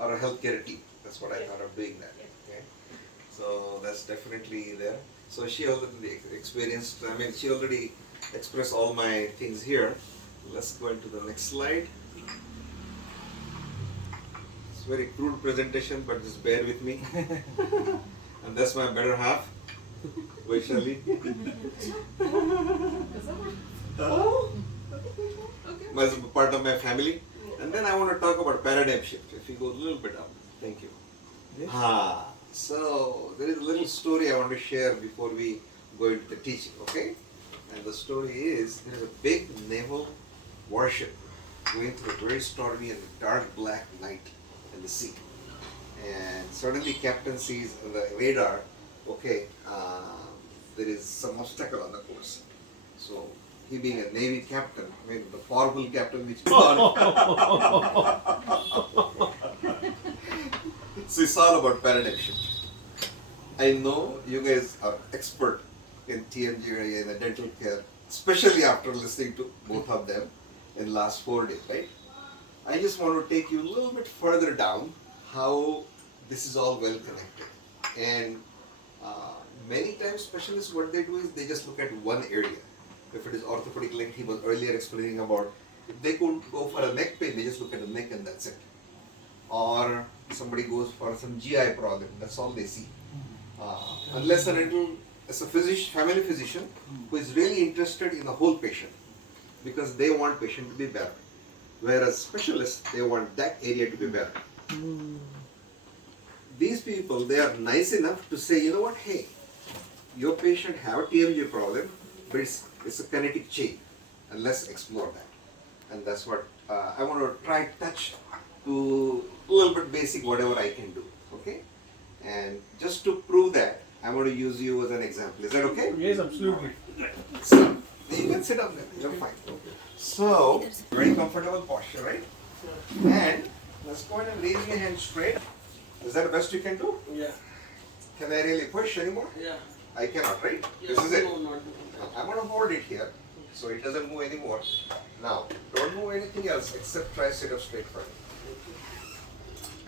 or a healthcare team. That's what I thought of doing that. Okay. So that's definitely there. So she already experienced, I mean, she already expressed all my things here. Let's go into the next slide. It's very crude presentation, but just bear with me. And that's my better half, Vaishali. As part of my family. And then I want to talk about paradigm shift. If you go a little bit up. Thank you. Yes. So there is a little story I want to share before we go into the teaching, okay? And the story is, there is a big naval warship going through a very stormy and dark black night in the sea. And suddenly captain sees on the radar, okay, there is some obstacle on the course. So he being a Navy captain, I mean the powerful captain which So it's all about paradigm shift. I know you guys are expert in TMJ area in the dental care, especially after listening to both of them in the last 4 days, right? I just want to take you a little bit further down how this is all well connected. And many times specialists, what they do is they just look at one area. If it is orthopedic, like he was earlier explaining about, if they could go for a neck pain, they just look at the neck and that's it. Or somebody goes for some GI problem, that's all they see. Unless and until as a physician, family physician who is really interested in the whole patient, because they want patient to be better. Whereas specialists, they want that area to be better. These people, they are nice enough to say, you know what, hey, your patient have a TMJ problem, but it's a kinetic chain, and let's explore that. And that's what I want to try touch to a little bit basic whatever I can do, okay? And just to prove that, I'm going to use you as an example. Is that okay? Yes, absolutely. So, you can sit up there, you're fine. So, very comfortable posture, right? And let's go ahead and raise your hand straight. Is that the best you can do? Yeah. Can I really push anymore? Yeah. I cannot, right? Yes, This is it. no, not I'm going to hold it here so it doesn't move anymore. Now, don't move anything else except try sit up straight first.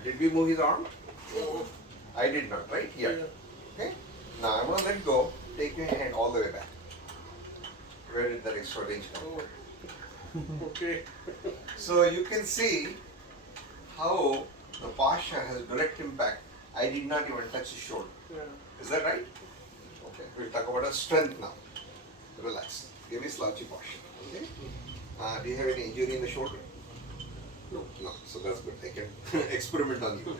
Did we move his arm? No. I did not, right? Here. Yeah. Okay? Now I'm going to let go. Take your hand all the way back. Where did that extra range come? Oh. Okay. So you can see how the posture has direct impact. I did not even touch his shoulder. Yeah. Is that right? Okay. We'll talk about our strength now. Relax. Give me slouchy posture. Okay? Do you have any injury in the shoulder? No. No. So that's good. I can experiment on you.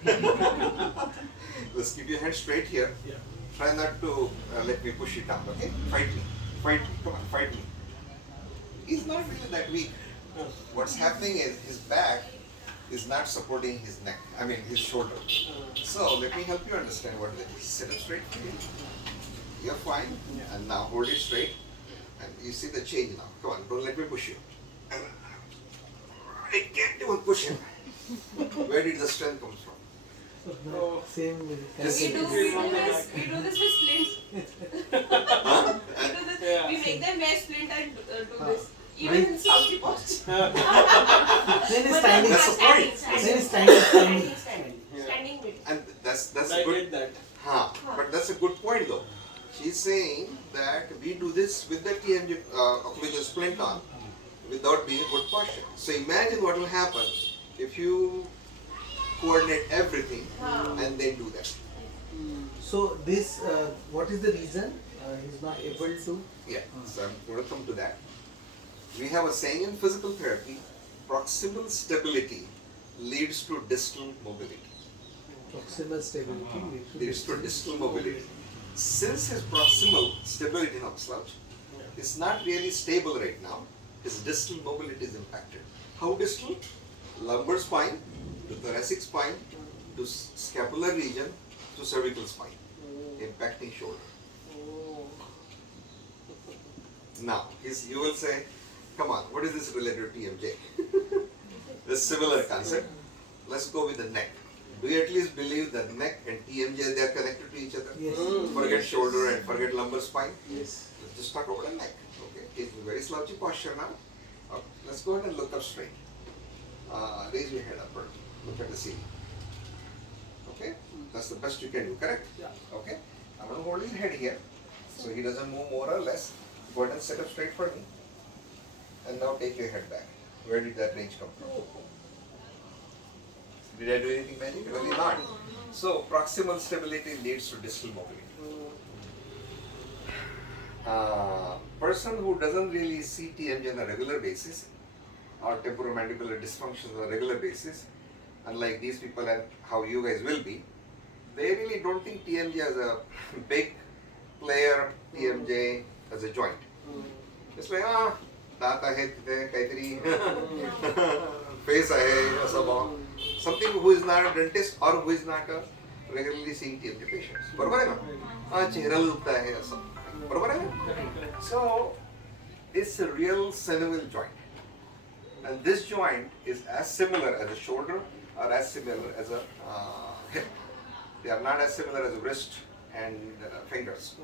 Let's keep your head straight here. Yeah. Try not to let me push it down. Okay? Fight me. Fight me. Come on. Fight me. He's not really that weak. No. What's happening is his back is not supporting his neck, I mean his shoulder. So let me help you understand what that is. Sit up straight. You're fine. And now hold it straight. And you see the change now. Come on, don't let me push you. And I can't even push him. Where did the strength come from? Oh. Same with Yes. We do this with splints. Huh? Yeah. We make them wear splint and do this. Even in slouchy posture. Then is standing. That's the point. Then is standing. Standing bit. And that's I good. get that. But that's a good point though. She's saying that we do this with the TMJ occlusal splint on without being a good posture. So imagine what will happen if you coordinate everything and then do that. So this, what is the reason he's not able to? Yeah, so I'm going to come to that. We have a saying in physical therapy, proximal stability leads to distal mobility. Proximal stability Leads to distal mobility. Since his proximal stability, now slouch, is not really stable right now, his distal mobility is impacted. How distal? Lumbar spine to thoracic spine to scapular region to cervical spine, impacting shoulder. Oh. Now, you will say, come on, what is this related to TMJ? The similar concept. Let's go with the neck. Do you at least believe that neck and TMJ, they are connected to each other? Yes. Forget shoulder and forget lumbar spine. Yes. Let's just talk about the neck. Okay, it's a very slouchy posture now. Okay. Let's go ahead and look up straight. Raise your head upward. Look at the ceiling. Okay, that's the best you can do, correct? Yeah. Okay, I'm going to hold his head here so he doesn't move more or less. Go ahead and sit up straight for me. And now take your head back. Where did that range come from? Did I do anything magic? Really not. So proximal stability leads to distal mobility. Person who doesn't really see TMJ on a regular basis or temporomandibular dysfunction on a regular basis, unlike these people and how you guys will be, they really don't think TMJ as a big player, TMJ as a joint. It's like, दात आहे तिथे काहीतरी face आहे असं बा. Something who is not a dentist or who is not a regularly seeing TMJ patients. बरोबर आहे ना? चेहरा दुखता आहे असं. बरोबर आहे ना? So it's a real synovial joint. And this joint is as similar as a shoulder or as similar as a hip. They are not as similar as a wrist and fingers.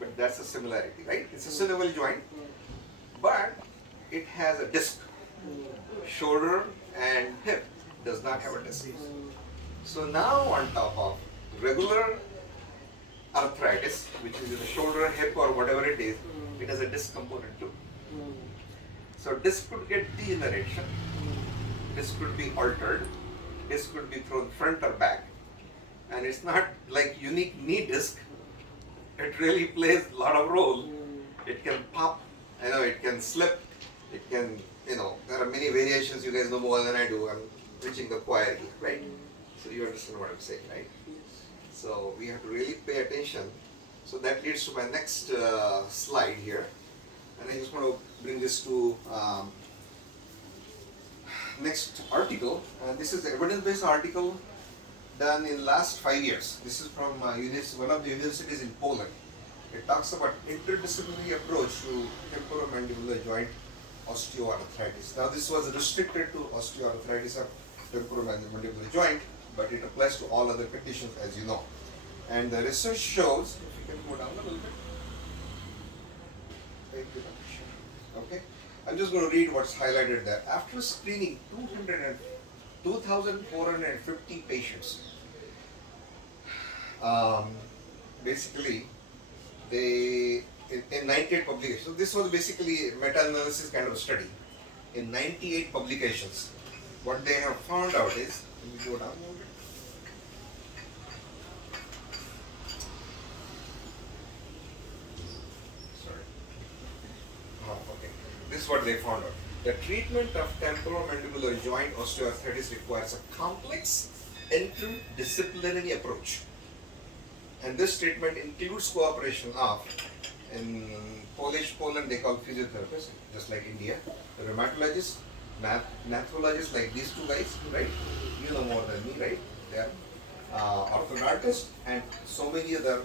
But that's a similarity, right? It's a synovial joint, but it has a disc. Shoulder and hip does not have a disc. So now on top of regular arthritis, which is in the shoulder, hip or whatever it is, it has a disc component too. So disc could get degeneration, disc could be altered, disc could be thrown front or back, and it's not like unique knee disc. It really plays a lot of role. It can pop, it can slip, it can, there are many variations. You guys know more than I do. I'm preaching the choir here, right? So you understand what I'm saying, right? So we have to really pay attention. So that leads to my next slide here. And I just want to bring this to next article. This is the evidence-based article done in last 5 years. This is from one of the universities in Poland. It talks about interdisciplinary approach to temporomandibular joint osteoarthritis. Now this was restricted to osteoarthritis of temporomandibular joint, but it applies to all other conditions, as you know. And the research shows, if you can go down a little bit. Thank you, Dr. Kshars. Okay, I'm just going to read what's highlighted there. After screening 2,450 patients, basically, they in 98 publications. So this was basically a meta-analysis kind of study. In 98 publications, what they have found out is, let me go down a little bit. Sorry. Okay. This is what they found out. The treatment of temporomandibular joint osteoarthritis requires a complex interdisciplinary approach. And this treatment includes cooperation of, in Poland they call physiotherapist, just like India, the rheumatologist, nephrologist like these two guys, right? You know more than me, right? They are orthodontist and so many other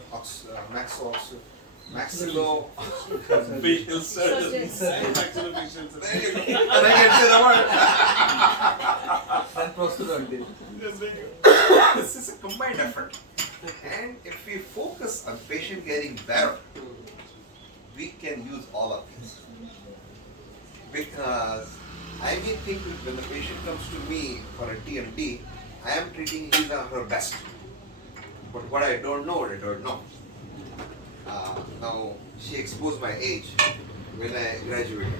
maxillofacial surgeons. There you go. And I can say the word. And prosthodontic. This is a combined effort. And if we focus on patient getting better, we can use all of these. Because I may think that when the patient comes to me for a TMD, I am treating his or her best. But what I don't know, I don't know. Now, she exposed my age when I graduated.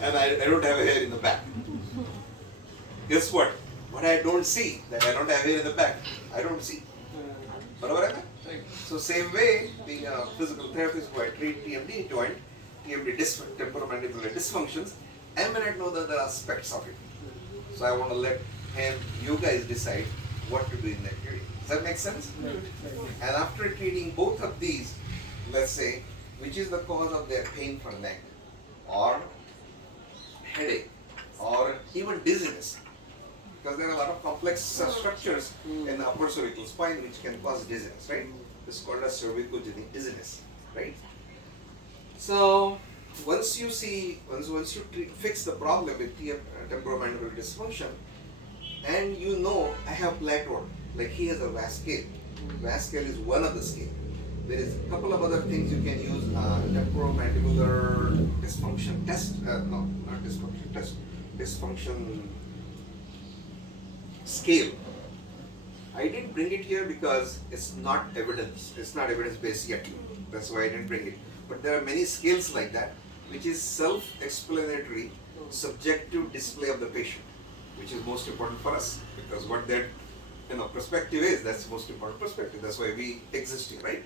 And I don't have a hair in the back. Guess what? What I don't see, that I don't have hair in the back, I don't see. So same way, being a physical therapist who I treat TMD joint, TMD temporomandibular dysfunctions, I may not know the other aspects of it. So I want to let you guys decide what to do in that area. Does that make sense? And after treating both of these, let's say, which is the cause of their pain for neck, or headache, or even dizziness, because there are a lot of complex structures in the upper cervical spine which can cause dizziness, right? This is called as cervicogenic dizziness, right? So once you fix the problem with temporomandibular dysfunction, and you know I have plateaued, like he has a vascale. Vascale is one of the scale. There is a couple of other things you can use. Temporomandibular dysfunction test. No, not dysfunction test. Dysfunction. scale. I didn't bring it here because it's not evidence. It's not evidence based yet. That's why I didn't bring it. But there are many scales like that, which is self-explanatory, subjective display of the patient, which is most important for us because what their perspective is, that's the most important perspective. That's why we exist here, right?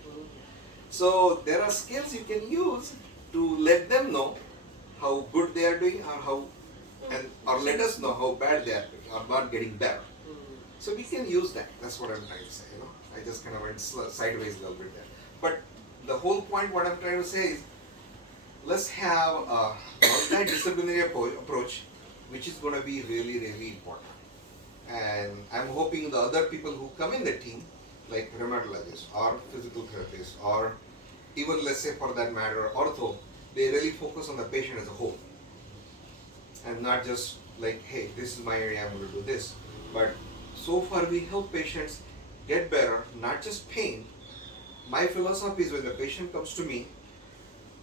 So there are scales you can use to let them know how good they are doing or let us know how bad they are doing or not getting better. So we can use that. That's what I'm trying to say. I just kind of went sideways a little bit there. But the whole point, what I'm trying to say is, let's have a multidisciplinary approach, which is going to be really, really important. And I'm hoping the other people who come in the team, like rheumatologists or physical therapists, or even let's say for that matter, ortho, they really focus on the patient as a whole. And not just like, hey, this is my area, I'm going to do this. But so far we help patients get better, not just pain. My philosophy is when the patient comes to me,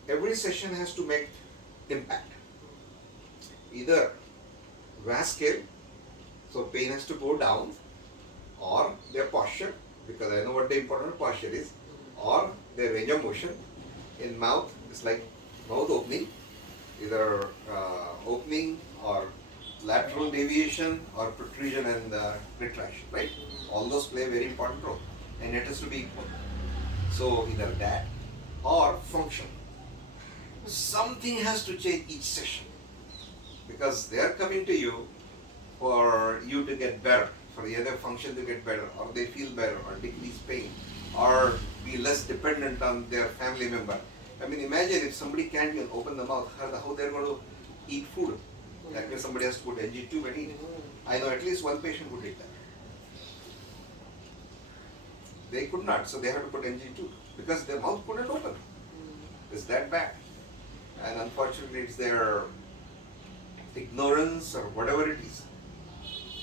every session has to make impact. Either VAS scale, so pain has to go down, or their posture, because I know what the important posture is, or their range of motion. In mouth, it's like mouth opening, either opening or lateral deviation or protrusion and retraction, right? All those play a very important role, and it has to be equal. So either that or function. Something has to change each session because they are coming to you for you to get better, for the other function to get better, or they feel better, or decrease pain, or be less dependent on their family member. I mean, imagine if somebody can't even open the mouth, how they're going to eat food. That means somebody has to put NG tube and eat. I know at least one patient who did that. They could not, so they had to put NG tube because their mouth couldn't open. It's that bad. And unfortunately, it's their ignorance or whatever it is.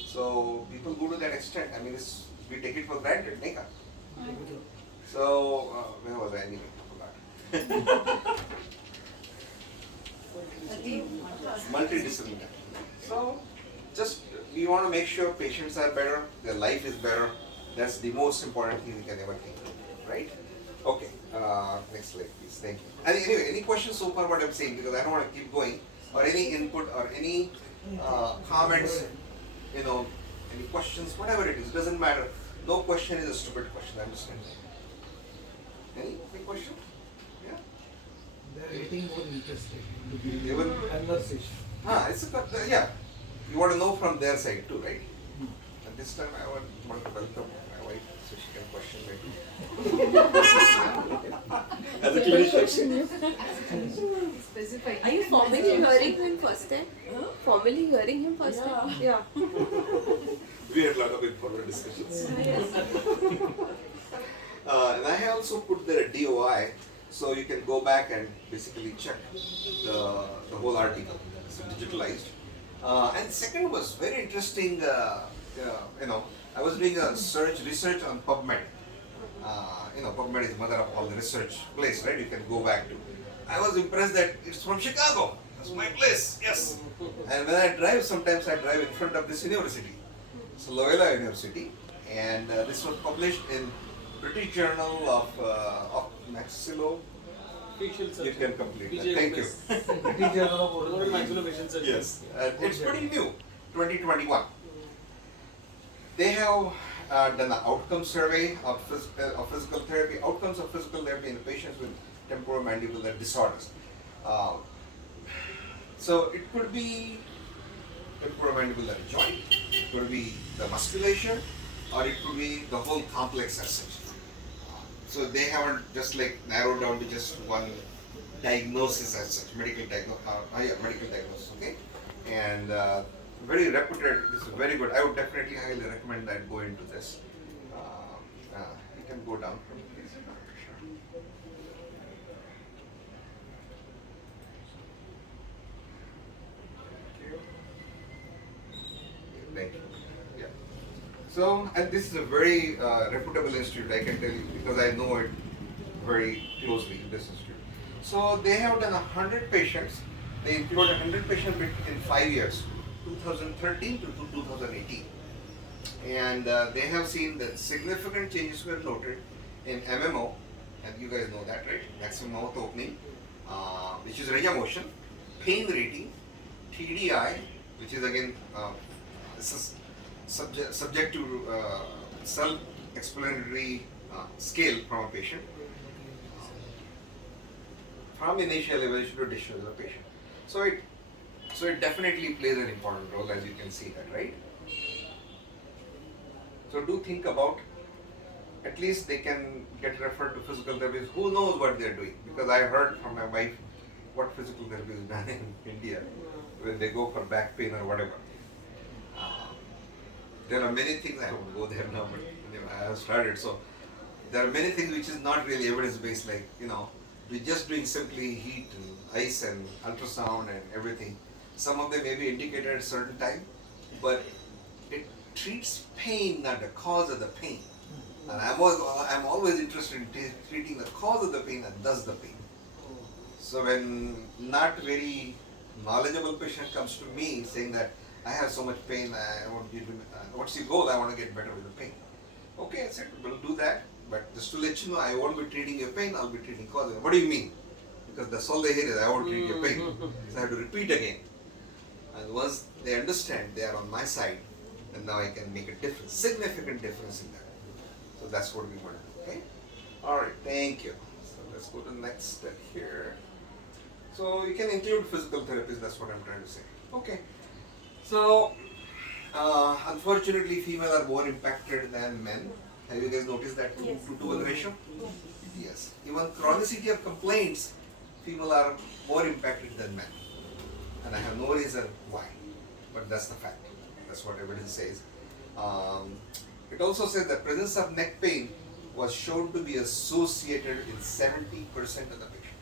So people go to that extent. I mean, we take it for granted, Nika. So where was I anyway? I forgot. Multidisciplinary. So just we want to make sure patients are better, their life is better. That's the most important thing we can ever think of, right? Okay, next slide please, thank you. And anyway, any questions so far what I'm saying, because I don't want to keep going, or any input or any comments, any questions, whatever it is, doesn't matter. No question is a stupid question, I understand. Any question? Yeah? They're getting more interested in the Even conversation. Yeah. You want to know from their side too, right? And this time I want to welcome my wife so she can question me too. As a clinician. Specify. Are you formally hearing him first time? Formally hearing him first time? Yeah. We had a lot of informal discussions. And I have also put there a DOI, so you can go back and basically check the whole article. It's digitalized. And second was very interesting. I was doing a research on PubMed. PubMed is mother of all the research place, right? You can go back to. I was impressed that it's from Chicago. That's my place. Yes. And when I drive, sometimes I drive in front of this university. It's Loyola University, and this was published in British Journal of Maxillo. You can complete that. Thank you. British Journal of Oral Maxillofacial surgery. Yes, it's pretty new, 2021. They have done an outcome survey of physical therapy, outcomes of physical therapy in patients with temporomandibular disorders. So it could be temporomandibular joint, it could be the musculature, or it could be the whole complex as such. So they haven't just narrowed down to just one diagnosis as such, medical diagnosis, okay? And very reputed, this is very good. I would definitely highly recommend that go into this. You can go down from please. Sure. Thank you. Yeah. So, and this is a very reputable institute, I can tell you, because I know it very closely, this institute. So they have done 100 patients. They included 100 patients in 5 years, 2013 to 2018. and they have seen that significant changes were noted in MMO, and you guys know that, right? Maximum mouth opening, which is range of motion, pain rating, TDI, which is again this is subject to self-explanatory scale from a patient, from initial evaluation to discharge of the patient. So it definitely plays an important role, as you can see that, right? So do think about, at least they can get referred to physical therapists who knows what they're doing. Because I heard from my wife what physical therapy is done in India when they go for back pain or whatever. There are many things, I won't go there now, but I have started. So there are many things which is not really evidence-based, like, we're just doing simply heat and ice and ultrasound and everything. Some of them may be indicated at a certain time, but it treats pain, not the cause of the pain. And I'm always interested in treating the cause of the pain and does the pain. So when not very knowledgeable patient comes to me saying that I have so much pain, I want you to, what's your goal? I want to get better with the pain. Okay, I said, we'll do that, but just to let you know, I won't be treating your pain, I'll be treating cause. What do you mean? Because that's all they hear is, I want to treat your pain. So I have to repeat again. And once they understand, they are on my side, and now I can make a difference, significant difference in that. So that's what we want to do, okay? All right, thank you. So let's go to the next step here. So you can include physical therapists, that's what I'm trying to say. Okay. So, unfortunately, females are more impacted than men. Have you guys noticed that 2-to-1 ratio? Yes. Even chronicity of complaints, females are more impacted than men. And I have no reason why, but that's the fact. That's what evidence says. It also says the presence of neck pain was shown to be associated in 70% of the patient.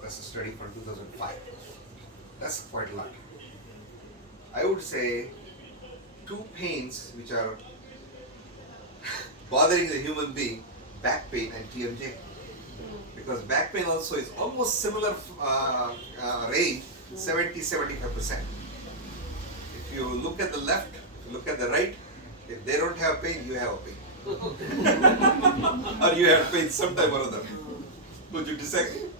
That's a study from 2005. That's quite a lot. I would say two pains which are bothering the human being, back pain and TMJ. Because back pain also is almost similar range, 70-75%. If you look at the left, if you look at the right, if they don't have pain, you have a pain. Or you have pain sometime or other. Would you disagree?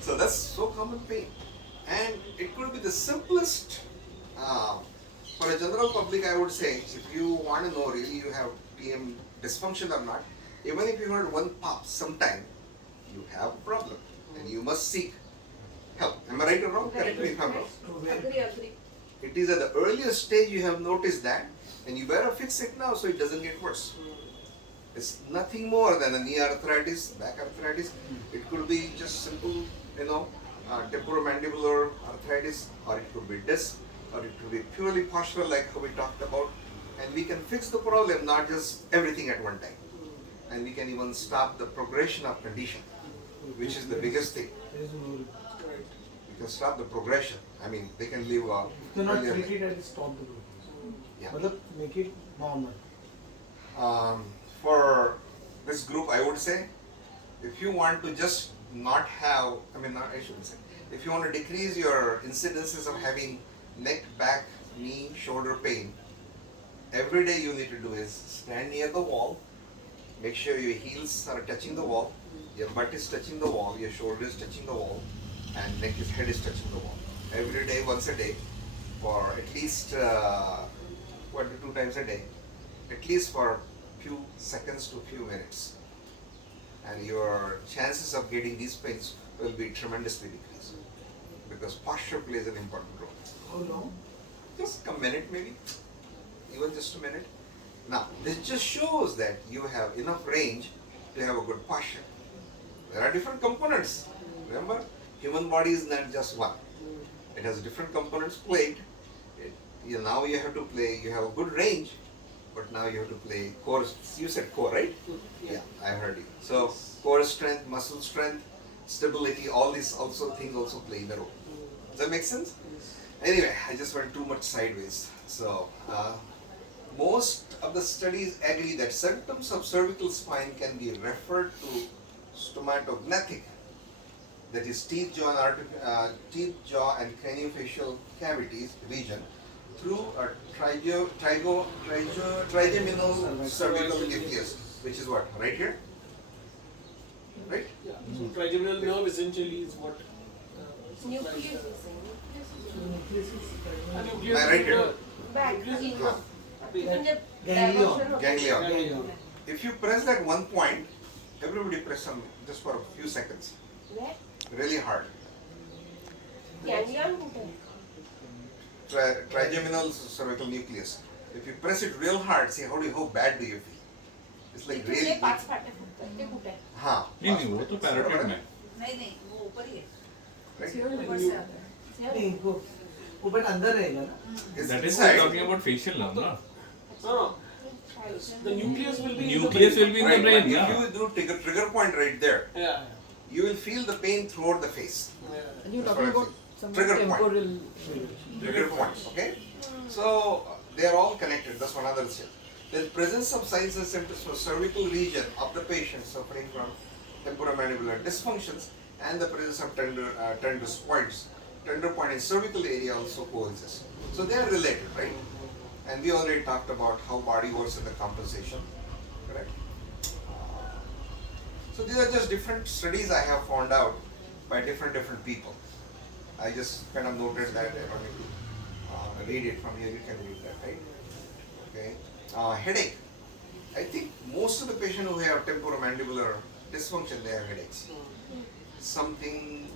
So that's so common pain. And it could be the simplest, for a general public I would say, if you want to know really you have TM dysfunction or not, even if you heard one pop sometime, you have a problem and you must seek help. Am I right or wrong? Correct me if I'm wrong. Agree. It is at the earliest stage you have noticed that, and you better fix it now so it doesn't get worse. It's nothing more than a knee arthritis, back arthritis. It could be just simple, temporomandibular arthritis, or it could be disc, or it could be purely postural like how we talked about. And we can fix the problem, not just everything at one time. And we can even stop the progression of condition, which is the biggest thing. We can stop the progression. I mean, they can live You cannot earlier treat life. it and stop the progress. Yeah. Matlab, make it normal. For this group, I would say, if you want to just not have, I shouldn't say, if you want to decrease your incidences of having neck, back, knee, shoulder pain, every day you need to do is stand near the wall, make sure your heels are touching the wall, your butt is touching the wall, your shoulder is touching the wall, and head is touching the wall. Every day, once a day, for at least 1 to 2 times a day, at least for few seconds to few minutes. And your chances of getting these pains will be tremendously decreased, because posture plays an important role. How long? Just a minute maybe, even just a minute. Now, this just shows that you have enough range to have a good posture. There are different components. Remember, human body is not just one. It has different components played. Now you have to play, you have a good range, but now you have to play core. You said core, right? Yeah, I heard you. So core strength, muscle strength, stability, all these things also play the role. Does that make sense? Anyway, I just went too much sideways. So most of the studies agree that symptoms of cervical spine can be referred to stomatognathic, that is teeth, jaw, and craniofacial cavities region, through a trigeminal cervical nucleus, which is what? Right here? Right? Yeah. So trigeminal nerve essentially is what Nucleus supplies is saying. Nucleus is the nucleus Right is here. the- Back. Huh. In the Ganglion. diversion of- Ganglion. Ganglion. If you press that one point, everybody press on just for a few seconds. Where? Really hard. Ganglion button. Trigeminal cervical nucleus. If you press it real hard, see how bad do you feel? It's like तिथे really. 5 फाटे फुटतात. ते कुठे आहे? हाँ. नहीं नहीं वो तो पैराटाइड में है। नहीं नहीं वो ऊपर ही है. Right? ऊपर से आता है. नहीं वो बट अंदर रहेगा ना. It's That is inside. talking about facial nerve, no? No. The nucleus will be Nucleus will be in the Right, brain, but yeah. if you do trigger point right there, Yeah. you will feel the pain throughout the face. Yeah. And you're That's talking what I about think. some Trigger point. temporal. Trigger points, okay? So they are all connected. That's one other thing. The presence of signs and symptoms for cervical region of the patient suffering from temporomandibular dysfunctions and the presence of tender points. Tender point in cervical area also coexist. So they are related, right? And we already talked about how body works in the compensation, correct? So these are just different studies I have found out by different people. I just kind of noted that. I don't need to read it from here. You can read that, right? Okay. Headache. I think most of the patients who have temporomandibular dysfunction, they have headaches. Something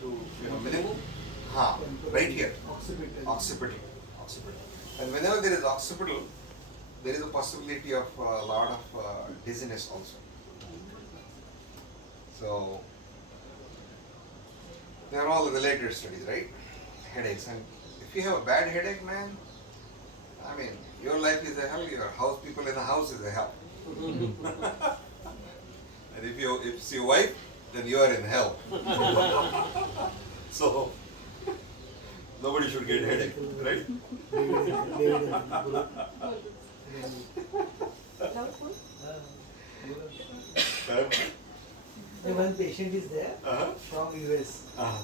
to minimal. Right here. Occipital. Occipital. And whenever there is occipital, there is a possibility of a lot of dizziness also. So they are all related studies, right? Headaches. And if you have a bad headache, man, I mean, your life is a hell. Your house, people in the house is a hell. And if it's your wife, then you are in hell. So nobody should get headache, right? One patient is there Uh-huh. from US. Uh-huh.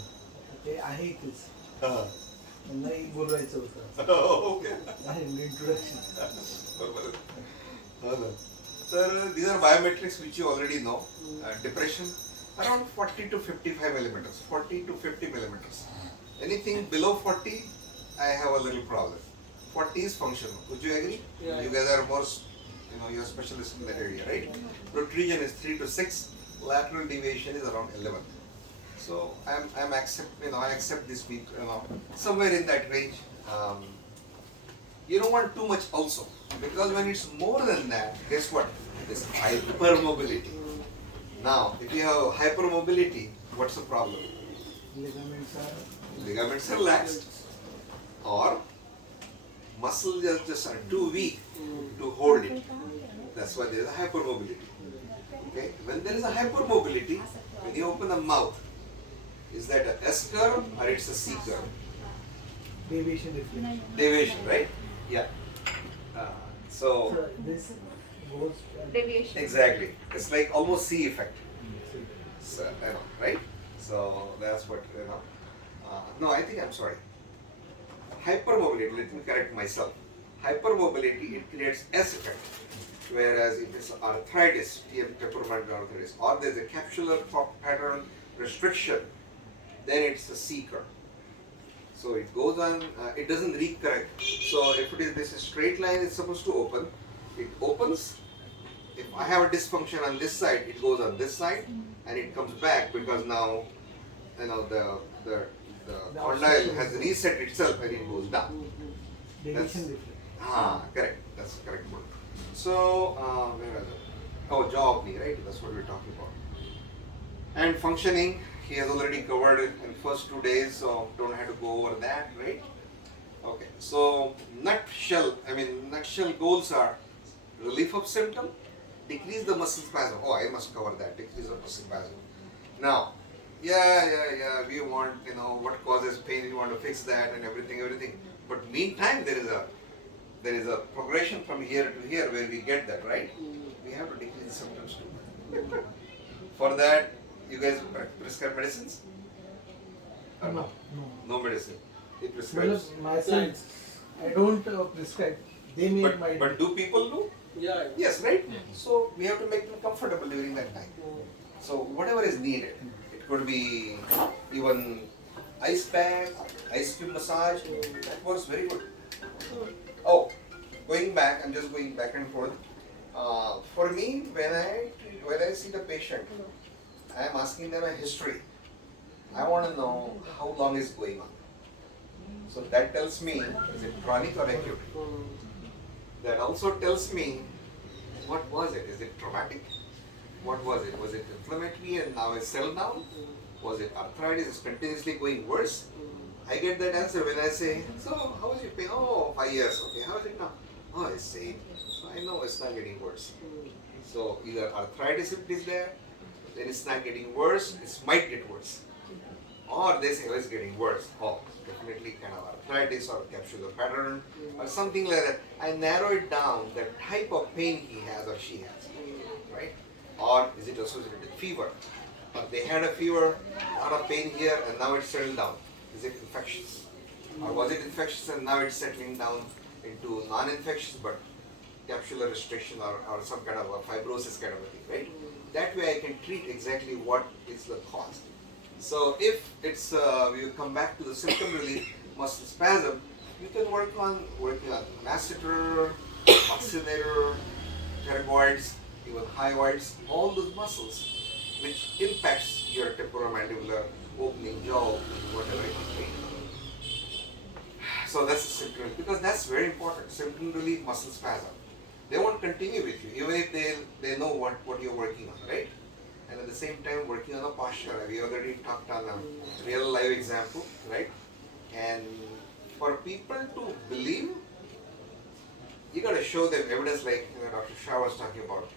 ते आहे इथेच. Uh-huh. त्यांना एक बोलवायचं होतं. Oh, okay. Introduction. Sir, these are biometrics which you already know. Depression around 40 to 55 millimeters. 40 to 50 millimeters. Anything below 40, I have a little problem. 40 is functional. Would you agree? Yeah. You guys are more, you're specialists in that area, right? Protrusion is 3 to 6. Lateral deviation is around 11. So I accept this week, somewhere in that range. You don't want too much also, because when it's more than that, guess what? It's hypermobility. Now, if you have hypermobility, what's the problem? Ligaments are Ligaments are relaxed, or muscles just are too weak to hold it. That's why there is a hypermobility. Okay? When there is a hypermobility, when you open the mouth, is that a S curve or it's a C curve? deviation reflection. Deviation, right? Yeah. So So this goes Deviation. exactly, it's like almost C effect. So, right? So that's what no, I think I'm sorry. Hypermobility. Let me correct myself. Hypermobility, it creates S effect. Whereas if it's arthritis, temporomandibular arthritis, or there's a capsular pattern restriction, then it's a C curve. So it goes on, it doesn't recorrect. So if it is this straight line is supposed to open, it opens. If I have a dysfunction on this side, it goes on this side and it comes back because now the condyle has reset itself and it goes down. deviation reflection. Correct. That's the correct word. So where was it? Oh, jaw opening, right? That's what we're talking about. And functioning, he has already covered it in first 2 days, so don't have to go over that, right? Okay. So nutshell goals are relief of symptom, decrease the muscle spasm. Oh, I must cover that. Decrease the muscle spasm. Now, we want, what causes pain, we want to fix that and everything. But meantime, there is a progression from here to here where we get that, right? We have to decrease the symptoms too. For that, you guys prescribe medicines? Or no? No. No medicine. He prescribes. Myself I don't prescribe. They might. But do people do? Yeah. Yes, right? So we have to make them comfortable during that time. So whatever is needed, it could be even ice bag, ice cube massage, that works very good. Oh, going back, I'm just going back and forth. For me, when I see the patient, I am asking them a history. I want to know how long is going on. So that tells me, is it chronic or acute? That also tells me, what was it? Is it traumatic? What was it? Was it inflammatory and now it's settled down? Was it arthritis is continuously going worse? I get that answer when I say, so how is your pain? Oh, 5 years. Okay, how is it now? Oh, it's same. So I know it's not getting worse. So either arthritis if it is there, then it's not getting worse, it might get worse. Or they say, oh, it's getting worse. Oh, definitely kind of arthritis or capsular pattern or something like that. I narrow it down, the type of pain he has or she has, right? Or is it associated with fever? Or they had a fever, lot of pain here, and now it's settled down. Is it infectious? Or was it infectious and now it's settling down into non-infectious but capsular restriction or some kind of a fibrosis kind of a thing, right? That way I can treat exactly what is the cause. So if it's, we come back to the symptom relief, muscle spasm, you can working on masseter, oscillator, pterygoids, even hyoids, all those muscles which impacts your temporomandibular opening, jaw opening, whatever it is, right? So that's the symptom relief, because that's very important. Symptom relief, muscle spasm. They won't continue with you, even if they know what you're working on, right? And at the same time working on the posture. We already talked on a real live example, right? And for people to believe, you got to show them evidence like Dr.Kshars was talking about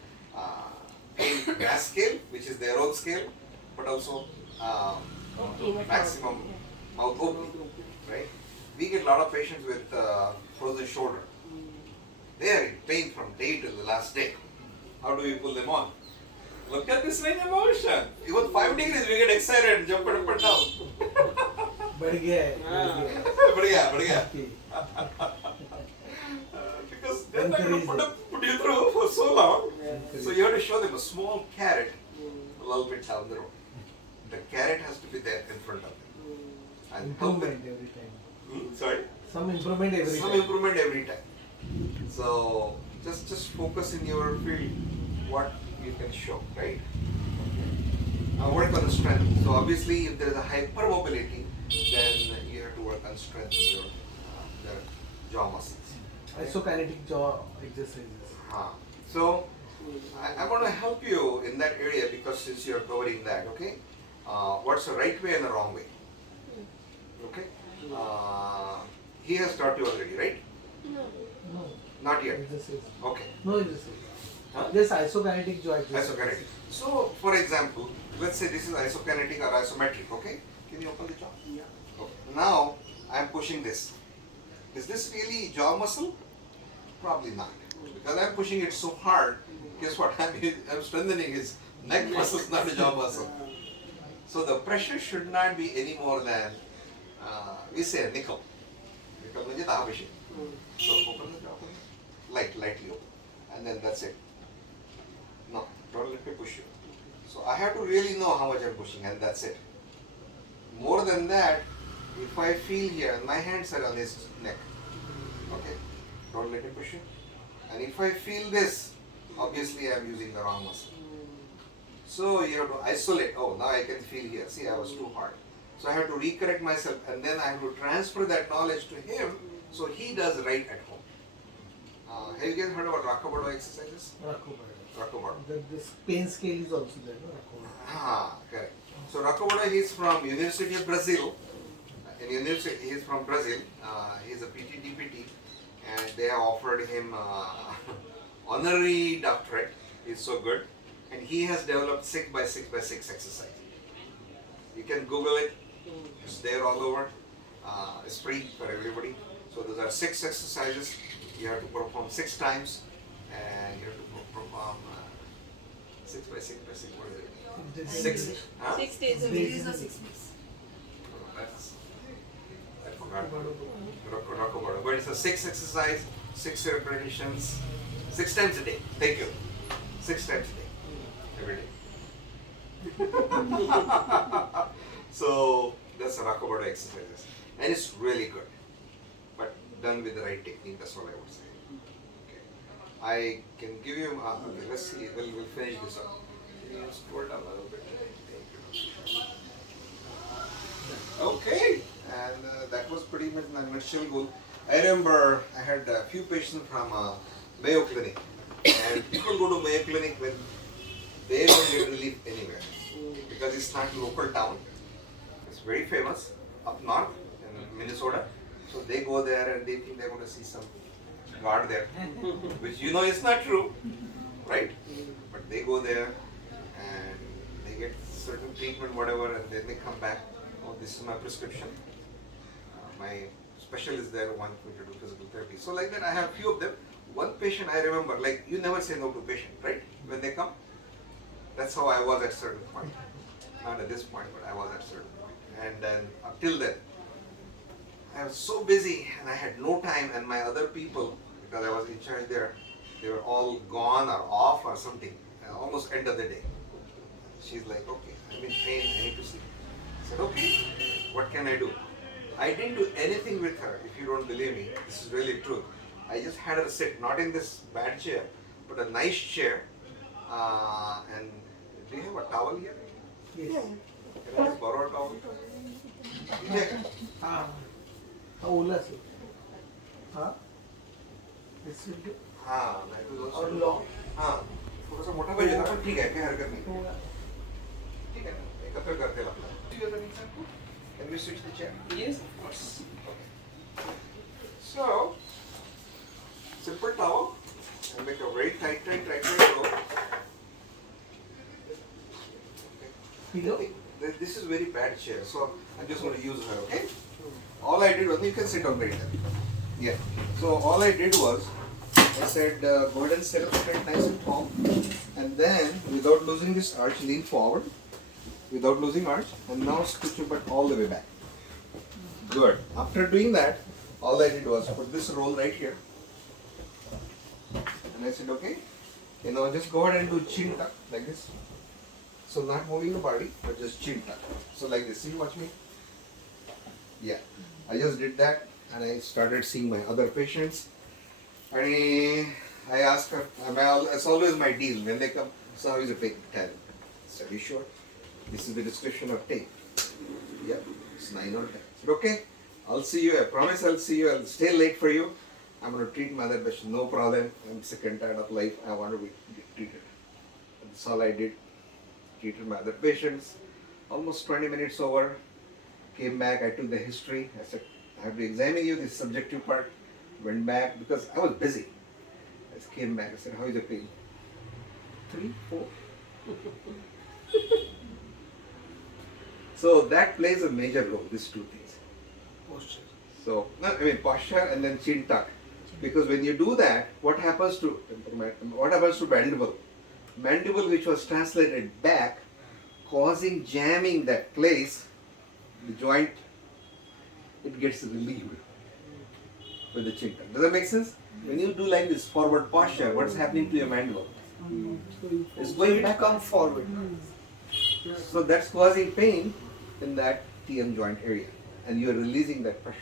pain mass scale, which is their own scale, but also maximum mouth opening, right? We get a lot of patients with frozen shoulder. They are in pain from day till the last day. How do we pull them on? Look at this range of motion. Even 5 degrees we get excited and jump up and down. बढ़ गया है, बढ़िया. Because they're not going to put you through for so long. So you have to show them a small carrot a little bit down the road. The carrot has to be there in front of them. And Improvement every time. Sorry? Some improvement every Some time. improvement every time. So just focus in your field what you can show, right? Now work on the strength. So obviously if there is a hypermobility, then you have to work on strength in your the jaw muscles. Isokinetic jaw exercises. So I want to help you in that area because since you're covering that, okay? What's the right way and the wrong way? Okay? He has taught you already, right? No. Not yet. Exercise. Okay. No exercise. Huh? Just isokinetic jaw exercise. Isokinetic. So, for example, let's say this is isokinetic or isometric, okay? Can you open the jaw? Yeah. Okay. Now, I am pushing this. Is this really jaw muscle? Probably not. Because I am pushing it so hard, guess what? I'm strengthening his neck muscles, not the jaw muscle. So, the pressure should not be any more than, we say a nickel. Nickel means the So, open the jaw. Lightly open. And then that's it. No, don't let me push you. So I have to really know how much I'm pushing and that's it. More than that, if I feel here and my hands are on his neck, okay, don't let me push you. And if I feel this, obviously I'm using the wrong muscle. So you have to isolate. Oh, now I can feel here. See, I was too hard. So I have to recorrect myself and then I have to transfer that knowledge to him so he does right at home. Have you guys heard about Rakabado exercises? Rakabado. The pain scale is also there, no? Rakabado. Correct. So Rakabado, he is from University of Brazil. In university, he is from Brazil. He is a PT DPT, and they have offered him honorary doctorate. He's so good, and he has developed 6x6x6 exercise. You can Google it. It's there all over. It's free for everybody. So those are 6 exercises. You have to perform 6 times, and you have to perform 6x6x6. What is it? 6. 6 days a Days week. a week. These are 6 weeks. I forgot. Rockaboda. But it's a 6 exercise, 6 repetitions, 6 times a day. Thank you. 6 times a day. Every day. So that's a Rockaboda exercises. And it's really good. But done with the right technique, that's what I would say. Okay. I can give you, okay, let's see, we'll finish this up. Can you scroll down a little bit? Okay, and that was pretty much my initial goal. I remember I had a few patients from Mayo Clinic, and people go to Mayo Clinic when they don't get relief anywhere because it's not a local town. It's very famous up north in Minnesota. So they go there and they think they're going to see some God there, which you know is not true, right? But they go there and they get certain treatment, whatever, and then they come back. Oh, this is my prescription. My specialist there wants me to do physical therapy. So like that, I have a few of them. One patient I remember, like you never say no to patient, right? When they come. That's how I was at certain point. Not at this point, but I was at certain point. And then up till then, I was so busy and I had no time, and my other people, because I was in charge there, they were all gone or off or something. Almost end of the day. She's like, okay, I'm in pain, I need to sleep. I said, okay, what can I do? I didn't do anything with her, if you don't believe me. This is really true. I just had her sit, not in this bad chair, but a nice chair. And do you have a towel here? Yes. Can I just borrow a towel? हाँ ओला से हाँ this will do हाँ, that will also और do. long हाँ, थोड़ा सा मोटा पाहिजे था, पण ठीक आहे, काही हरकत नाही. ठीक आहे ना, एकत्र करते आपल्याला. Do you have an example? Can we switch the chair? Yes, of course. Okay. So, simple towel and make a very tight roll. pillow This is very bad chair, so I'm just going to use her, okay? All I did was, you can sit on right there. Yeah. So all I did was, I said, go ahead and set up the head nice and tall, and then without losing this arch, lean forward, without losing arch, and now scoot your butt all the way back. Good. After doing that, all I did was put this roll right here, and I said, okay, just go ahead and do chin tuck like this. So not moving the body, but just chin tuck. So like this. See, watch me. Yeah, I just did that, and I started seeing my other patients. And I asked her, it's always my deal when they come. So how is the pain? Tell me. Are you sure? This is the description of tape. Yep, it's 9 or 10. I said, okay, I'll see you. I promise I'll see you. I'll stay late for you. I'm going to treat my other patient. No problem. I'm sick and tired of life. I want to be treated. That's all I did. Treated my other patients. Almost 20 minutes over. Came back, I took the history. I said, I have to examine you, this subjective part. Went back because I was busy. I just came back. I said, how is your pain? 3, 4. So that plays a major role, these two things. posture So, posture and then chin tuck. Because when you do that, what happens to mandible? Mandible, which was translated back, causing jamming that place, the joint, it gets relieved with the chin tuck. Does that make sense? When you do like this forward posture, what's happening to your mandible? It's going back. come forward So that's causing pain in that TM joint area, and you are releasing that pressure.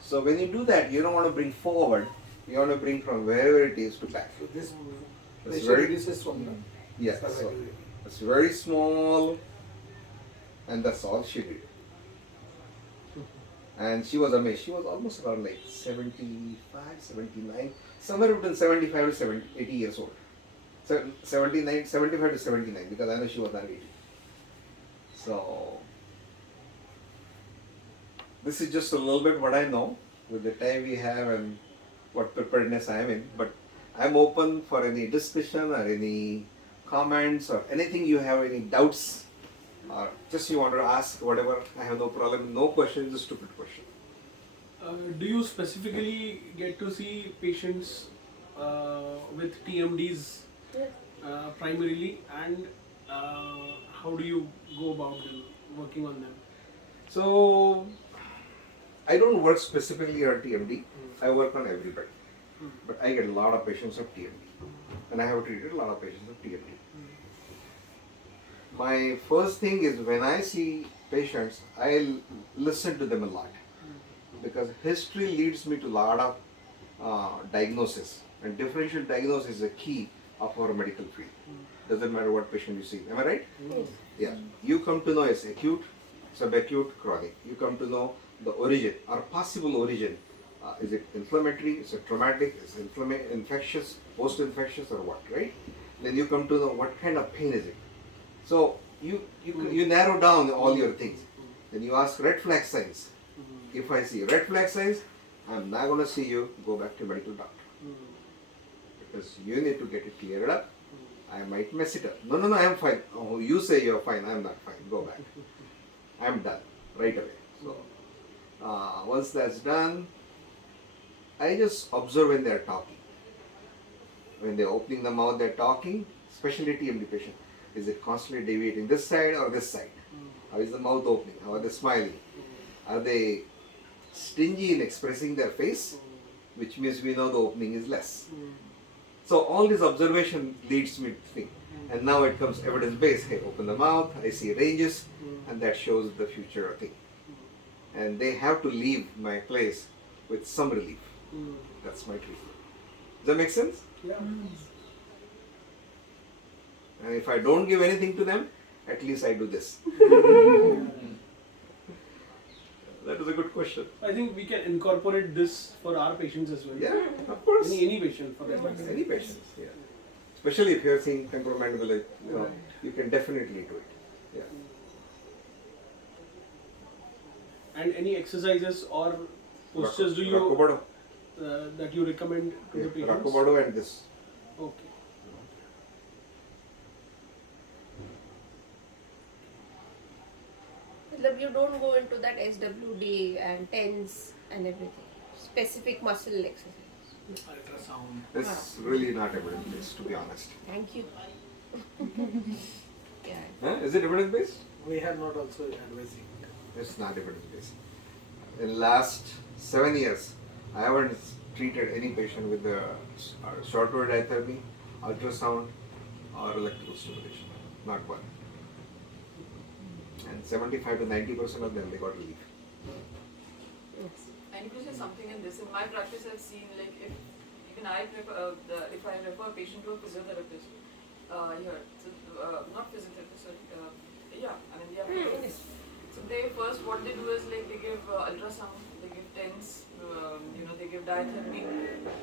So when you do that, you don't want to bring forward, you want to bring from wherever it is to back. so this It's pressure very, releases from the yeah, so it's very small, and that's all she did. And she was amazed. She was almost around like 75, 79, somewhere between 75 to 70, 80 years old. 79, 75 to 79, because I know she was not 80. So, this is just a little bit what I know with the time we have and what preparedness I am in. But I'm open for any discussion or any comments or anything you have, any doubts, or just you want to ask whatever. I have no problem. No question is a stupid question. Do you specifically get to see patients with TMDs primarily, and how do you go about them, working on them? So, I don't work specifically on TMD. I work on everybody. But I get a lot of patients of TMD. And I have treated a lot of patients of TMD. My first thing is when I see patients, I'll listen to them a lot. Because history leads me to a lot of diagnosis. And differential diagnosis is a key of our medical field. Doesn't matter what patient you see. Am I right? Yes. Yeah. You come to know it's acute, subacute, chronic. You come to know the origin or possible origin. Is it inflammatory? Is it traumatic? Is it infectious, post-infectious, or what? Right? Then you come to know what kind of pain is it. So you narrow down all your things. Then you ask red flag signs. If I see red flag signs, I'm not going to see you. Go back to medical doctor because you need to get it cleared up. I might mess it up. No, I'm fine. Oh, you say you're fine. I'm not fine. Go back. I'm done right away. So once that's done, I just observe when they're talking. When they're opening the mouth, they're talking. Especially TMD patient. Is it constantly deviating this side or this side? How is the mouth opening? How are they smiling? Are they stingy in expressing their face? Which means we know the opening is less. So all this observation leads me to think. And now it comes evidence-based. Hey, open the mouth, I see ranges, and that shows the future thing. And they have to leave my place with some relief. That's my treatment. Does that make sense? Yeah. And if I don't give anything to them, at least I do this. That was a good question. I think we can incorporate this for our patients as well. Yeah, of course. Any patient for that matter. Any patients, yeah. Especially if you're seeing temperamental, you can definitely do it. Yeah. And any exercises or postures do you Rakubado. that you recommend to the patients? Rakubado and this. Okay. You don't go into that SWD and TENS and everything. Specific muscle exercise. Ultrasound. That's really not evidence-based, to be honest. Thank you. Yeah. Huh? Is it evidence-based? We have not also advising. It's not evidence-based. In last 7 years, I haven't treated any patient with the short wave diathermy, ultrasound, or electrical stimulation. Not one. And 75 to 90% of them, they got relief. Yes. I need to say something in this. In my practice, I've seen like if even I prefer if I refer a patient to a physiotherapist here, so, not physiotherapist, sorry, yeah, I mean yeah. So they first what they do is like they give ultrasound, they give TENS, they give diathermy,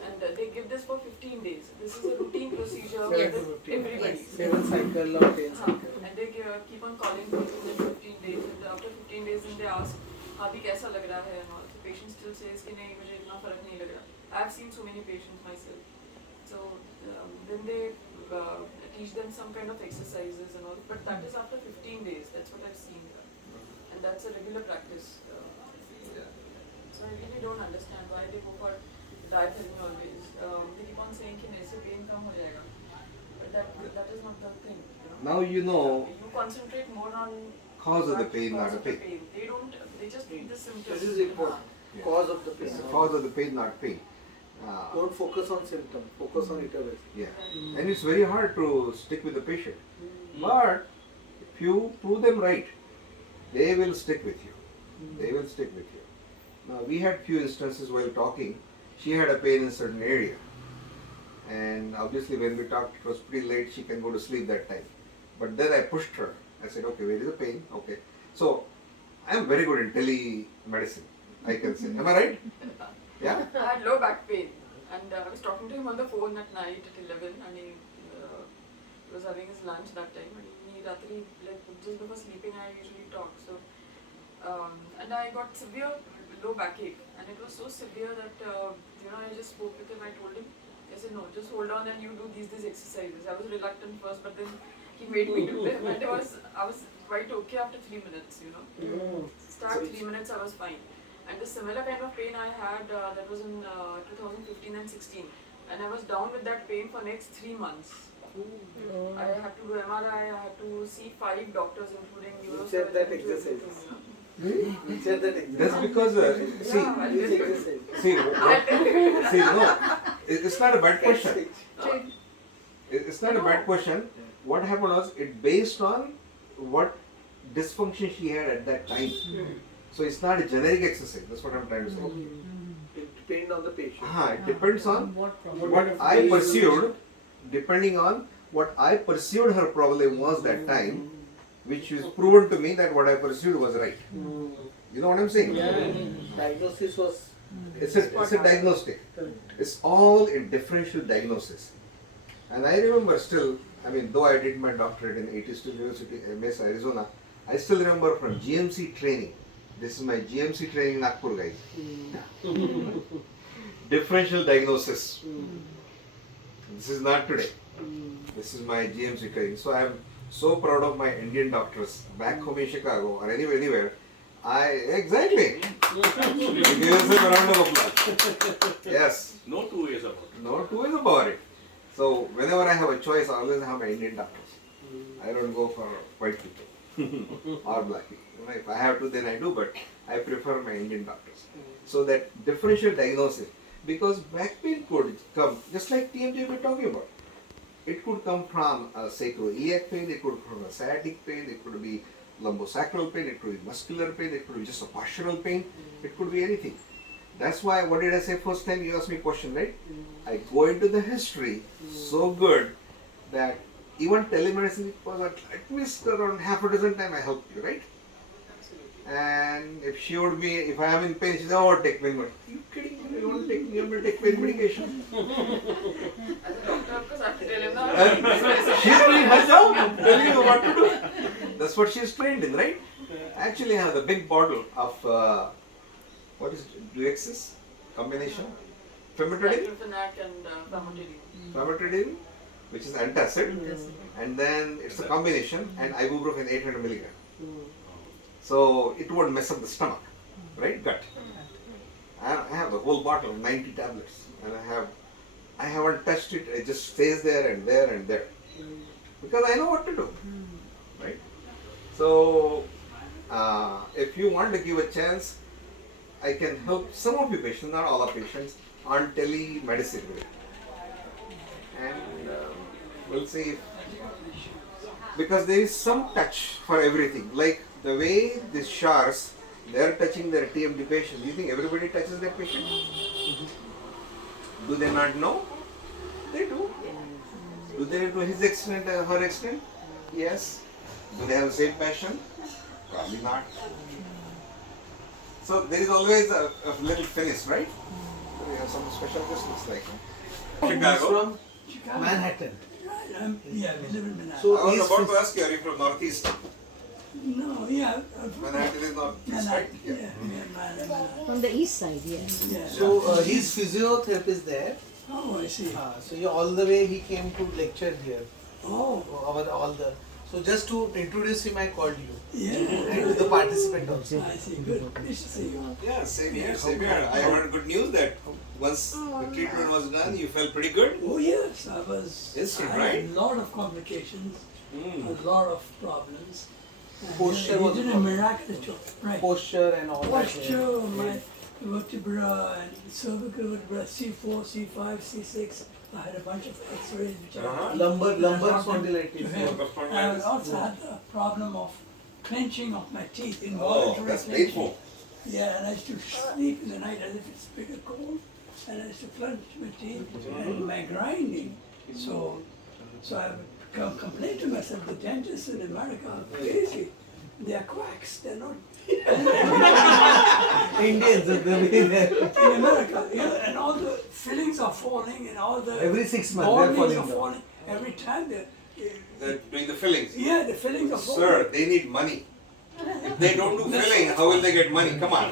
and they give this for 15 days. This is a routine procedure Yes. with everybody. 7 cycle or 10 cycle. And they keep on calling within 15 days. And after 15 days, then they ask, "Abhi kaisa lag raha hai?" And all. The patient still says, "कि नहीं मुझे इतना फर्क नहीं लग रहा." I've seen so many patients myself. So then they teach them some kind of exercises and all. But that is after 15 days. That's what I've seen. And that's a regular practice. So I really don't understand why they go for dietary always. They keep on saying कि नहीं से pain कम हो जाएगा. But that is not the thing. Now you know You concentrate more on cause of the pain, cause not of the the pain. They just treat the symptoms. This is important. Yeah. Cause of the pain. It's the cause of the pain, not pain. Don't focus on symptom. Focus on intervention. Yeah. And it's very hard to stick with the patient. But if you prove them right, they will stick with you. They will stick with you. Now we had few instances while talking. She had a pain in a certain area. And obviously when we talked, it was pretty late, she can go to sleep that time. But then I pushed her. I said, okay, where is the pain? Okay. So I am very good in telemedicine, I can say. Am I right? Yeah? I had low back pain, and I was talking to him on the phone at night at 11, and he was having his lunch that time. And he ratri, like just before sleeping, I usually talk. So, and I got severe low backache, and it was so severe that I just spoke with him. I told him, I said, no, just hold on and you do these exercises. I was reluctant first, but then he made me do them, and I was quite okay after 3 minutes. Start 3 minutes, I was fine. And the similar kind of pain I had, that was in 2015 and 16. And I was down with that pain for next 3 months. I had to do MRI, I had to see 5 doctors including You said that exercise. We'll share that example. That's because, see, You take this side. see, no, it's not a bad question. Straight. It's not a bad question. What happened was, it based on what dysfunction she had at that time. So it's not a generic exercise. That's what I'm trying to say. It depends on the patient. It depends on What problem? what I perceived, depending on what I perceived her problem was that time, which is proven to me that what I perceived was right. You know what I'm saying? Yeah, diagnosis was It's a diagnostic. It's all a differential diagnosis. And I remember still, I mean, though I did my doctorate in AT University, MS, Arizona, I still remember from GMC training. This is my GMC training in Nagpur, guys. Differential diagnosis. This is not today. This is my GMC training. So I am so proud of my Indian doctors back home in Chicago or anywhere. Exactly. Give yourself a round of applause. Yes. No two ways about it. No two ways about it. So whenever I have a choice, I always have my Indian doctors. I don't go for white people or black people. If I have to, then I do, but I prefer my Indian doctors. So that differential diagnosis, because back pain could come, just like TMJ we're talking about. It could come from a sacroiliac pain, it could come from a sciatic pain, it could be lumbosacral pain, it could be muscular pain, it could be just a postural pain, it could be anything. That's why, what did I say first time you asked me a question, right? I go into the history so good that even telemedicine was at least around half a dozen times I helped you, right? And if she would be, if I am in pain, she says, oh, take pain medication. Are you kidding me? You want to take me, I'm going to take pain medication. As a doctor, of course, I have to tell him And that. she's doing her job, telling you what to do. That's what she's trained in, right? I actually have the big bottle of, what is it, Duexis combination? Famotidine? Diclofenac and famotidine. Famotidine, which is antacid, and then it's a combination, and ibuprofen 800 milligram. So it won't mess up the stomach, right? Gut. I have the whole bottle, 90 tablets, and I haven't touched it. It just stays there and there and there, because I know what to do, right? So if you want to give a chance, I can help some of your patients, not all our patients, on telemedicine. And we'll see, because there is some touch for everything. Like the way the Kshars, they are touching their TMD patient. Do you think everybody touches their patient? Do they not know? They do. Do they to his extent, her extent? Yes. Do they have the same passion? Probably not. So there is always a little finish, right? So we have some special business like Chicago. From Manhattan. Yeah, we live in Manhattan. So I was he's about to ask you, are you from Northeast? No, yeah. Manhattan is Northeast, right? Yeah, Manhattan. From the east side, yes. Yeah. So he's physiotherapist there. Oh, I see. So you all the way he came to lecture here. Oh, So just to introduce him, I called you. yeah. And to the participant also. I see. Good. Nice to see you. Yeah, same here, same here. I heard good news that once the treatment was done, you felt pretty good. Oh, yes. I was. Yes, I had right? a lot of complications, a lot of problems. And, Posture he was did a a problem. miraculous job. Right. Posture and all that. Posture, my vertebra and cervical vertebra, C4, C5, C6. I had a bunch of X-rays which I Lumbar to spondylitis. him. I also had the problem of clenching of my teeth, Oh, involuntary that's clenching. painful. Yeah, and I used to sleep in the night as if it's bitter cold, and I used to clench my teeth and my grinding. So I would complain to myself, the dentists in America are crazy. They are quacks. They're not. Indians, the way there. In America, yeah, and all the fillings are falling, and all the Every 6 months they're bordings falling are down. falling. Every time They're doing the fillings. yeah, the fillings are falling. Sir, they need money. If they don't do filling, how will they get money? Come on.